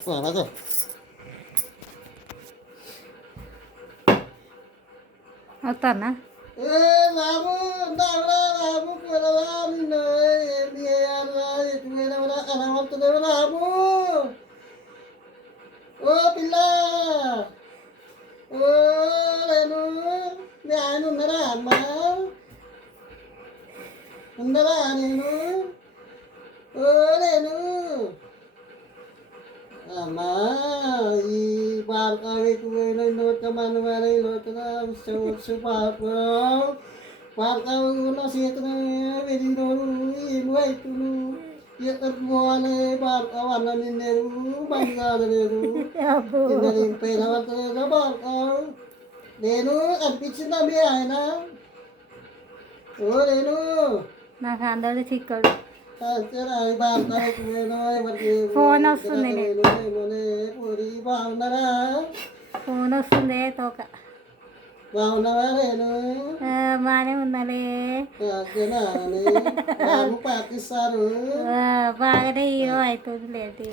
అదే వస్తానా ఏ బాబు ఉన్నావురా బాబు పిల్లవా నిన్ను ఏం చేయాలరా ఎటు పోయినవరా కనబడుతున్నావు బాబు ఓ పిల్ల ఓ నేను మీ ఆయన ఉన్నారా అమ్మ ఉన్నారా నేను ఓ నేను అమ్మా ఈ పార్కానికి పోయిన నూట మంది వారి లోతున ఉత్సవ పార్కం పార్కంలో సీతను వెళ్ళినోడు ఏమి అవుతును ఎక్కడికి పోవాలి పార్కం అన్న నిన్నేరు బండి కాదలేదు నిన్న నింపైన పడతలేదా పార్కం నేను అనిపించిందా మీ ఆయన ఓ నేను నాకు అందరూ చిక్కడు ఫోన్ వస్తుంది బాగున్నారా ఫోన్ వస్తుంది తోక బాగున్నావా నేను బాగానే ఉండాలి పాకిస్తాను బాగానే అవుతుంది లేదు